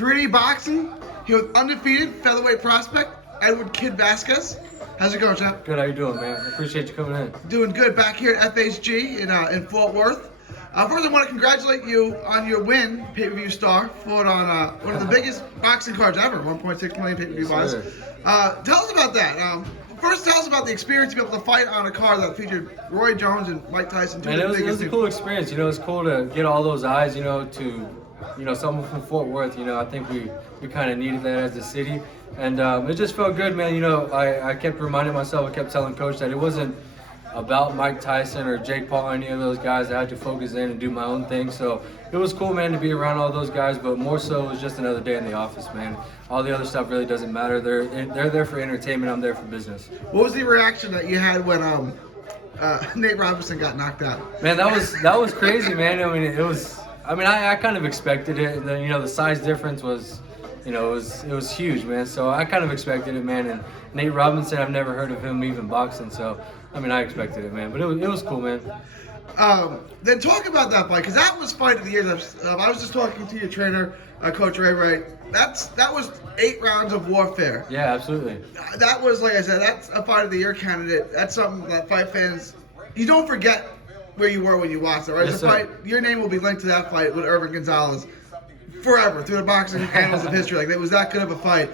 3D boxing here with undefeated featherweight prospect Edward Kid Vazquez. How's it going, champ? Good, how you doing, man? I appreciate you coming in. Doing good back here at FHG in Fort Worth. First, I want to congratulate you on your win, pay-per-view star, fought on one of the biggest boxing cards ever, 1.6 million pay-per-view buys. Tell us about that. First, tell us about the experience to be able to fight on a card that featured Roy Jones and Mike Tyson. Man, it was a cool experience. It's cool to get all those eyes, to someone from Fort Worth. I think we kind of needed that as a city. And it just felt good, man. I kept reminding myself, I kept telling Coach that it wasn't about Mike Tyson or Jake Paul or any of those guys. I had to focus in and do my own thing. So it was cool, man, to be around all those guys, but more so it was just another day in the office, man. All the other stuff really doesn't matter. They're there for entertainment. I'm there for business. What was the reaction that you had when Nate Robinson got knocked out? Man, that was crazy, man. I kind of expected it. The size difference was, it was huge, man. So I kind of expected it, man. And Nate Robinson, I've never heard of him even boxing, so I expected it, man. But it was cool, man. Then talk about that fight, because that was fight of the year. I was just talking to your trainer, Coach Ray Wright. That was 8 rounds of warfare. Yeah, absolutely. That was, like I said, that's a fight of the year candidate. That's something that fight fans, you don't forget where you were when you watched it, right? Yes, fight, your name will be linked to that fight with Irvin Gonzalez forever through the boxing annals of history. Like, it was that good of a fight.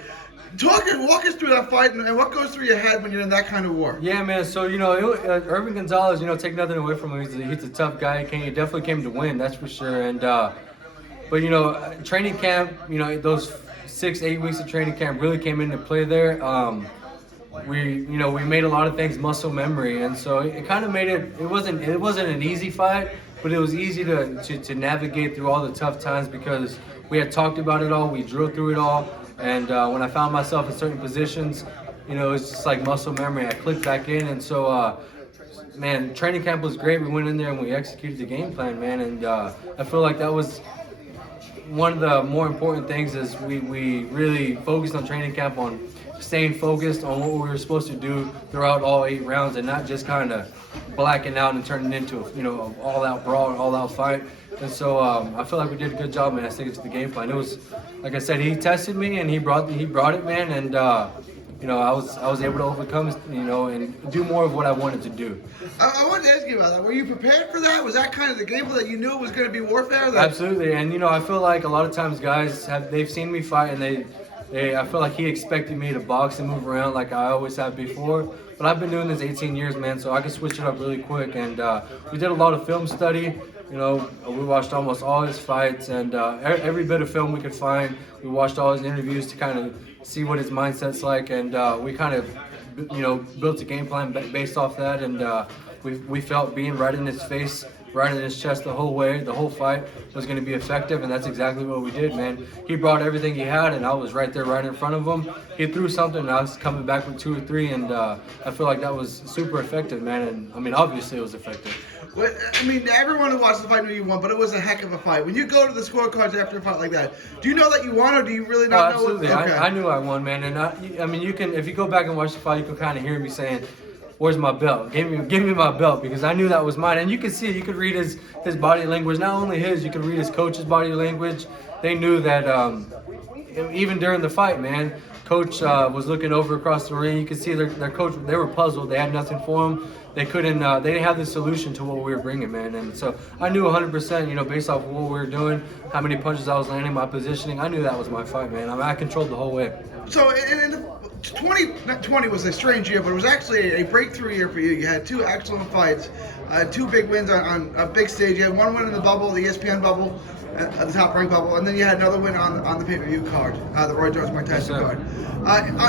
Walk us through that fight and what goes through your head when you're in that kind of war. Yeah, man. So Irvin Gonzalez, take nothing away from him. He's a tough guy. He definitely came to win, that's for sure. And but training camp, those 6-8 weeks of training camp really came into play there. We made a lot of things muscle memory, and so it kind of made it. It wasn't an easy fight, but it was easy to navigate through all the tough times because we had talked about it all. We drilled through it all. And when I found myself in certain positions, it was just like muscle memory. I clicked back in, and so, man, training camp was great. We went in there and we executed the game plan, man. And I feel like that was one of the more important things is we really focused on training camp on staying focused on what we were supposed to do throughout all 8 rounds and not just kind of blacking out and turning into an all-out brawl, an all-out fight. And so I feel like we did a good job, man, sticking to the game plan. It was, like I said, he tested me and he brought it, man, and I was able to overcome, and do more of what I wanted to do. I wanted to ask you about that. Were you prepared for that? Was that kind of the game plan that you knew it was going to be warfare? Absolutely, and I feel like a lot of times guys they've seen me fight and I feel like he expected me to box and move around like I always have before. But I've been doing this 18 years, man, so I can switch it up really quick. And we did a lot of film study. We watched almost all his fights and every bit of film we could find. We watched all his interviews to kind of see what his mindset's like. And we kind of, built a game plan based off that. And we felt being right in his face, right in his chest the whole fight was going to be effective, and that's exactly what we did, man. He brought everything he had, and I was right there, right in front of him. He threw something, and I was coming back with 2 or 3, and I feel like that was super effective, man. And obviously it was effective. Well, everyone who watched the fight knew you won, but it was a heck of a fight. When you go to the scorecards after a fight like that, do you know that you won, or do you really not know? Absolutely, okay. I knew I won, man. And you can, if you go back and watch the fight, you can kind of hear me saying, "Where's my belt? Give me my belt," because I knew that was mine. And you could see, you could read his body language. Not only his, you could read his coach's body language. They knew that even during the fight, man, Coach was looking over across the ring. You could see their coach, they were puzzled. They had nothing for him. They couldn't, they didn't have the solution to what we were bringing, man. And so I knew 100%, based off of what we were doing, how many punches I was landing, my positioning, I knew that was my fight, man. I controlled the whole way. So in 2020 was a strange year, but it was actually a breakthrough year for you. You had 2 excellent fights, 2 big wins on a big stage. You had 1 win in the bubble, the ESPN bubble, the top rank bubble, and then you had another win on the pay-per-view card, the Roy Jones Mike Tyson card.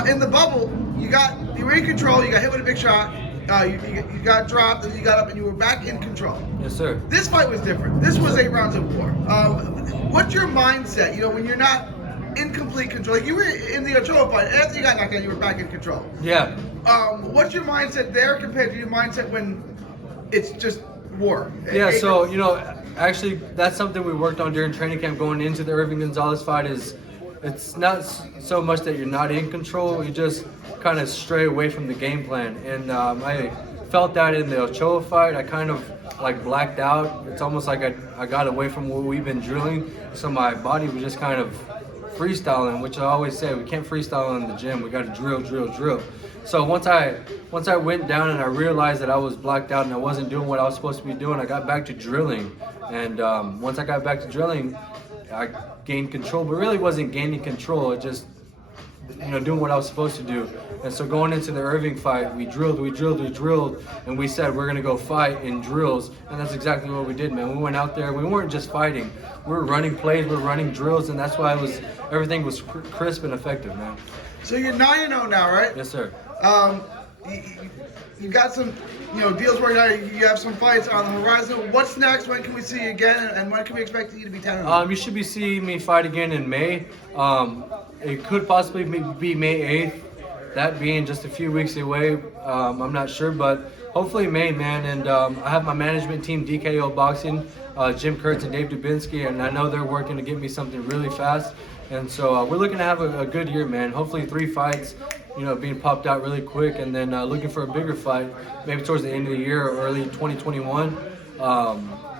In the bubble, you were in control. You got hit with a big shot. You got dropped, and you got up, and you were back in control. Yes, sir. This fight was different. This was 8 rounds of war. What's your mindset? When you're not in complete control. Like you were in the Ochoa fight. After you got knocked out, you were back in control. Yeah. What's your mindset there compared to your mindset when it's just war? Yeah. So actually, that's something we worked on during training camp going into the Irvin Gonzalez fight. It's not so much that you're not in control. You just kind of stray away from the game plan. And I felt that in the Ochoa fight. I kind of like blacked out. It's almost like I got away from what we've been drilling. So my body was just kind of freestyling, which I always say we can't freestyle in the gym. We got to drill. So once I went down and I realized that I was blacked out and I wasn't doing what I was supposed to be doing, I got back to drilling. And once I got back to drilling, I gained control, but really wasn't gaining control. It just, doing what I was supposed to do. And so going into the Irving fight, we drilled, and we said we're gonna go fight in drills, and that's exactly what we did, man. We went out there, we weren't just fighting, we were running plays, we were running drills, and that's why everything was crisp and effective, man. So you're 9-0 now, right? Yes, sir. You got some, deals working out. You have some fights on the horizon. What's next? When can we see you again? And when can we expect you to be 10-0? You should be seeing me fight again in May. It could possibly be May 8th. That being just a few weeks away. I'm not sure, but hopefully May, man. And I have my management team, DKO Boxing, Jim Kurtz and Dave Dubinsky, and I know they're working to get me something really fast. And so we're looking to have a good year, man. Hopefully 3 fights, being popped out really quick, and then looking for a bigger fight, maybe towards the end of the year or early 2021.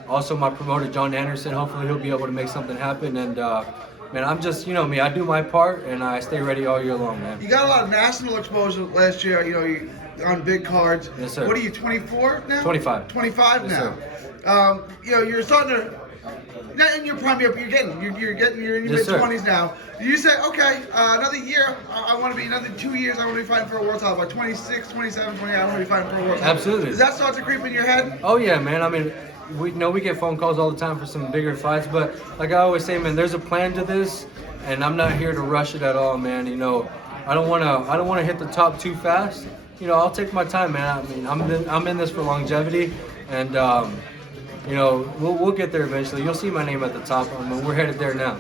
Also, my promoter, John Anderson, hopefully he'll be able to make something happen. And man, I'm just, me, I do my part, and I stay ready all year long, man. You got a lot of national exposure last year, you on big cards. Yes, sir. What are you, 24 now? 25. 25 yes, now. Sir. You're starting to, not in your prime, you're in your Yes, mid-20s now. You say, okay, another year, I want to be, another 2 years, I want to be fighting for a world title. By 26, 27, 28, I want to be fighting for a world title. Absolutely. Does that start to creep in your head? Oh, yeah, man. I mean, we get phone calls all the time for some bigger fights, but like I always say, man, there's a plan to this, and I'm not here to rush it at all, man. I don't want to hit the top too fast. I'll take my time, man. I mean, I'm in this for longevity, and we'll get there eventually. You'll see my name at the top. I mean, we're headed there now.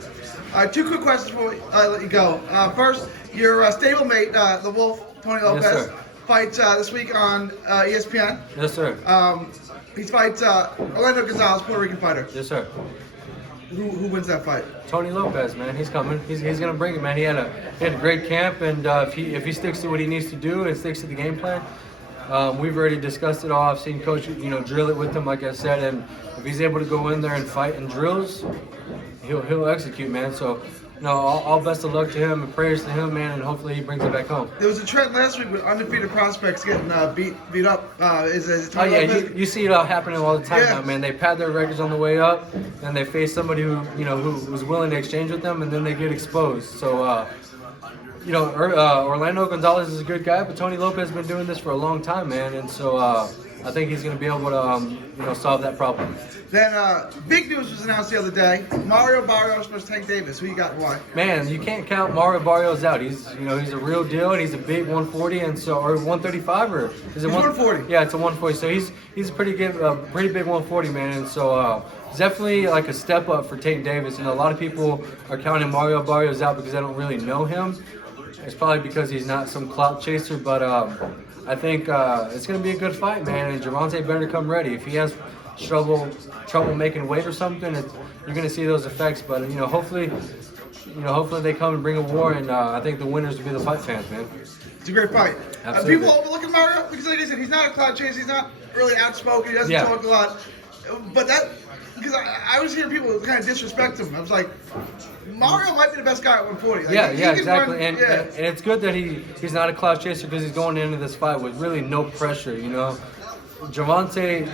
2 quick questions before I let you go. First, your stablemate, the Wolf, Tony Lopez, Yes, sir. fights this week on ESPN. Yes, sir. He fights Orlando Gonzalez, Puerto Rican fighter. Yes, sir. Who wins that fight? Tony Lopez, man, he's coming. He's gonna bring it, man. He had a great camp, and if he sticks to what he needs to do and sticks to the game plan, we've already discussed it all. I've seen Coach, drill it with him, like I said, and if he's able to go in there and fight in drills, he'll execute, man. So, all best of luck to him and prayers to him, man, and hopefully he brings it back home. There was a trend last week with undefeated prospects getting beat up. Is Oh Tony yeah, Lopez? you see it all happening all the time Yeah. now, man. They pad their records on the way up, and they face somebody who was willing to exchange with them, and then they get exposed. So, Orlando Gonzalez is a good guy, but Tony Lopez has been doing this for a long time, man, and so I think he's going to be able to solve that problem. Then big news was announced the other day: Mario Barrios versus Tank Davis. Who you got and why? Man, you can't count Mario Barrios out. He's a real deal, and he's a big 140 or 135 or is it 140? Yeah, it's a 140. So he's a pretty big 140, man, and so it's definitely like a step up for Tank Davis. A lot of people are counting Mario Barrios out because they don't really know him. It's probably because he's not some clout chaser, but I think it's going to be a good fight, man. And Javonte better come ready. If he has trouble making weight or something, you're going to see those effects. But hopefully they come and bring a war. And I think the winners will be the fight fans, man. It's a great fight. Absolutely. People overlooking Mario because, like I said, he's not a cloud chaser. He's not really outspoken. He doesn't Yeah. talk a lot. But because I was hearing people kind of disrespect him. I was like, Mario might be the best guy at 140. Like, Yeah, he can exactly. run- And it's good that he's not a clout chaser because he's going into this fight with really no pressure. Javonte,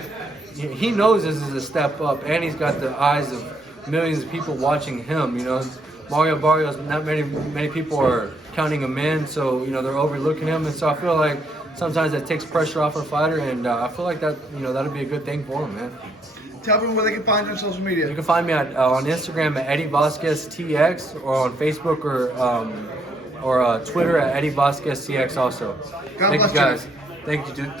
he knows this is a step up, and he's got the eyes of millions of people watching him. Mario Barrios, not many people are counting him in, so they're overlooking him, and so I feel like sometimes that takes pressure off a fighter, and I feel like that that'll be a good thing for him, man. Tell them where they can find you on social media. You can find me on Instagram at Eddie Vazquez TX, or on Facebook or Twitter at Eddie Vazquez TX also. God Thank bless you you. guys. Thank you, 3D.